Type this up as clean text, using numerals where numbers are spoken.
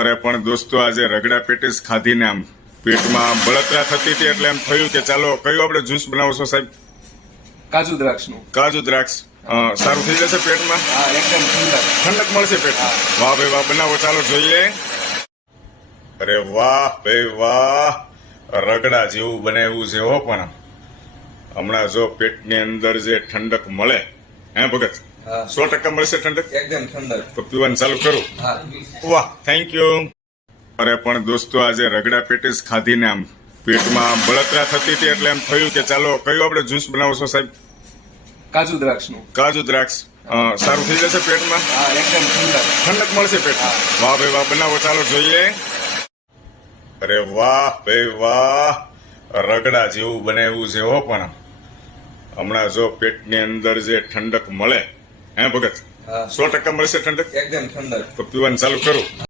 અરે પણ દોસ્તો આજે રગડા પેટીસ ખાધીને આમ પેટમાં બળતરા થતી હતી એટલે એમ થયું કે ચાલો કયું આપણે જ્યુસ બનાવશો સાહેબ? કાજુ દ્રાક્ષનું. કાજુ દ્રાક્ષ. સારું થઈ જશે પેટમાં? હા, એકદમ ઠંડક. ઠંડક મળશે પેટમાં. વાહ ભાઈ વાહ, બનાવો ચાલો જોઈએ. અરે વાહ ભાઈ વાહ, રગડા જેવું બનાવ્યું છે હો. પણ હમણાં જો પેટની અંદર જે ઠંડક મળે, હે ભગત? હા. 100% મળશે ઠંડક. એકદમ ઠંડક. તો પીવાનું ચાલુ કરું. હા. વાહ, થેન્ક યુ. અરે પણ દોસ્તો આજે રગડા પેટીસ ખાધીને આમ પેટમાં બળતરા થતી હતી એટલે એમ થયું કે ચાલો કયું આપણે જ્યુસ બનાવશો સાહેબ? કાજુ દ્રાક્ષનું. કાજુ દ્રાક્ષ. સારું થઈ જશે પેટમાં? હા, એકદમ ઠંડક. ઠંડક મળશે પેટમાં. વાહ ભાઈ વાહ, બનાવો ચાલો જોઈએ. અરે વાહ ભાઈ વાહ, રગડા જેવું બનાવ્યું છે હો. પણ હમણાં જો પેટની અંદર જે ઠંડક મળે, હે ભગત? હા. 100% મળશે ઠંડક. એકદમ ઠંડક. તો પીવાનું ચાલુ કરું.